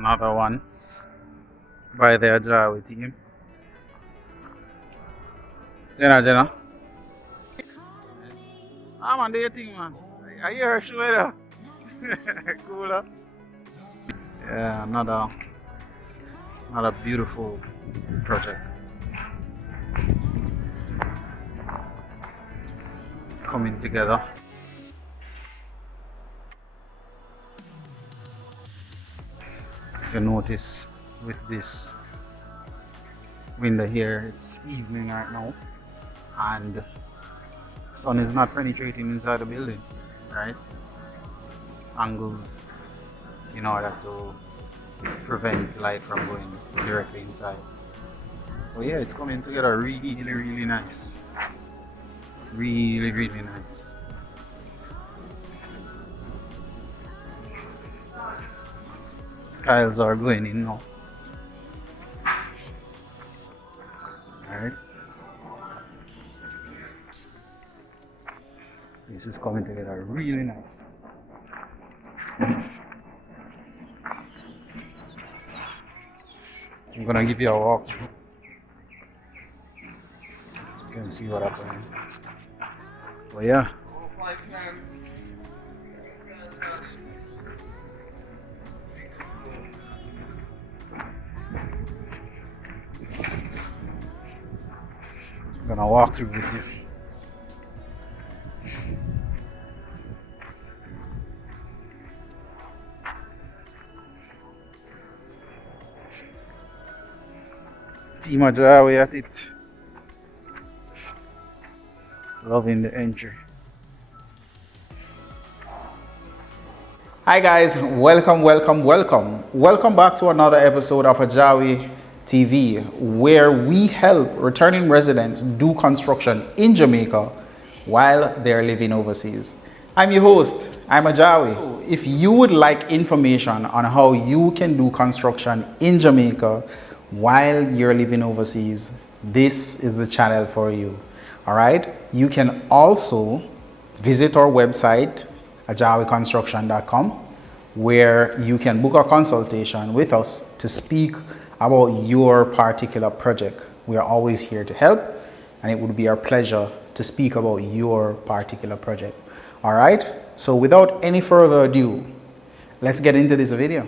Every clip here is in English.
Another one by the Ajawi team. Jenna. Man, do your thing, man. I hear her show there. Cooler. Yeah, another beautiful project coming together. If you notice with this window here, it's evening right now and sun is not penetrating inside the building, right? Angled in order to prevent light from going directly inside. But yeah, it's coming together really nice. Really nice. Tiles are going in now. Alright. This is coming together really nice. I'm gonna give you a walkthrough. You can see what happened. But yeah. I'm gonna walk through with you. Team Ajawi at it. Loving the entry. Hi guys, welcome back to another episode of Ajawi TV, where we help returning residents do construction in Jamaica while they're living overseas. I'm your host, I'm Ajawi. If you would like information on how you can do construction in Jamaica while you're living overseas, this is the channel for you. All right, you can also visit our website ajawiconstruction.com, where you can book a consultation with us to speak about your particular project. We are always here to help, and it would be our pleasure to speak about your particular project. All right, so without any further ado, let's get into this video.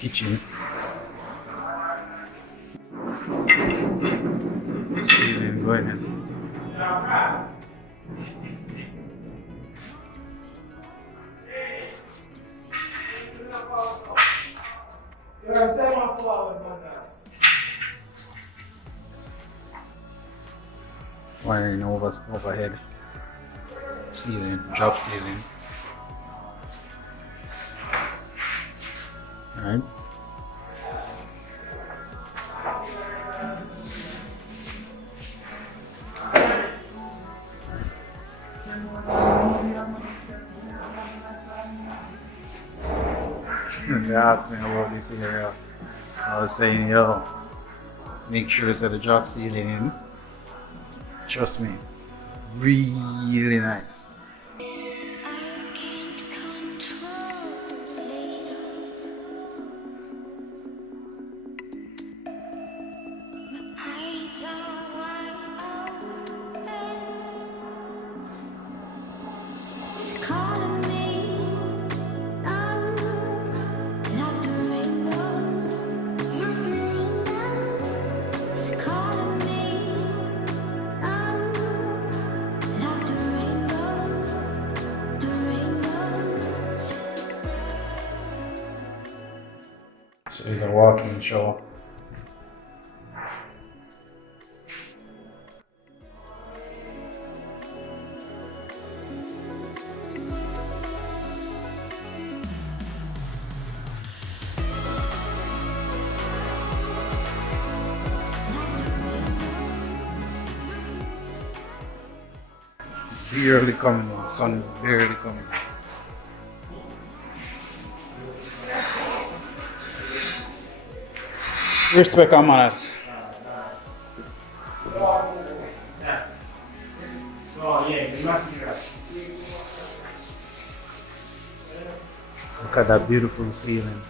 Kitchen. Ceiling going in. Wiring overhead. Ceiling, drop ceiling. Alright. They asked me about this area. I was saying, yo, make sure it's at the drop ceiling in. Trust me, it's really nice. So it's a walking show. Barely coming, the sun is barely coming. Respect our manners. Look at that beautiful ceiling.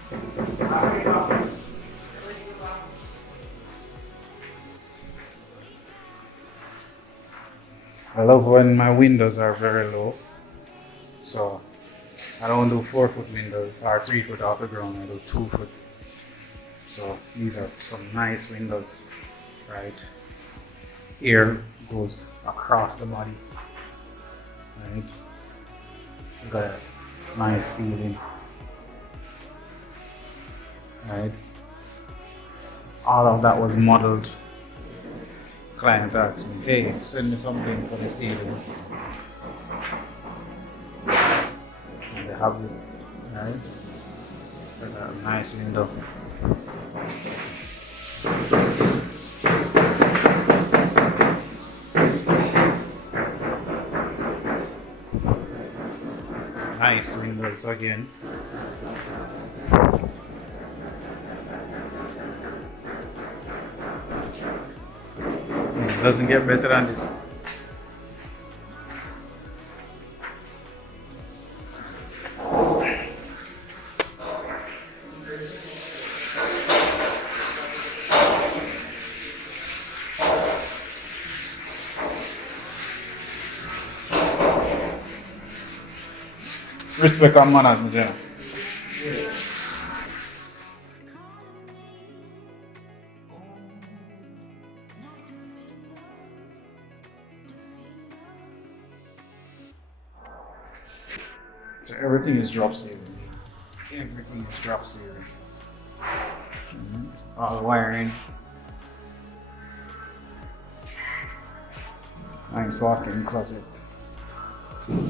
I love when my windows are very low. So I don't do 4-foot windows or 3-foot off the ground, I do 2-foot. So these are some nice windows, right? Air goes across the body, right? You got a nice ceiling, right? All of that was modeled. Client asked me, hey, send me something for the ceiling. And they have it, right? Got a nice window. Nice windows again. It doesn't get better than this. Respect our manners, my general. So everything is drop ceiling. Everything is drop ceiling. All the wiring. Nice walk-in closet.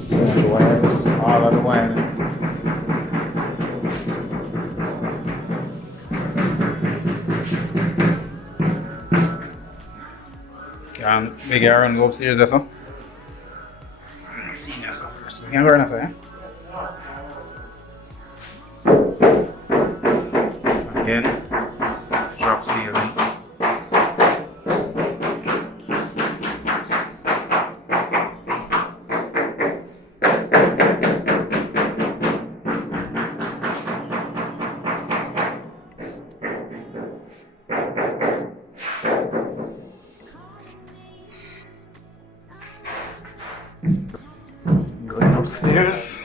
So the wires, all of the wiring. Can make Aaron go upstairs or something? See yourself first. We can go in after, Again, drop ceiling. Going upstairs.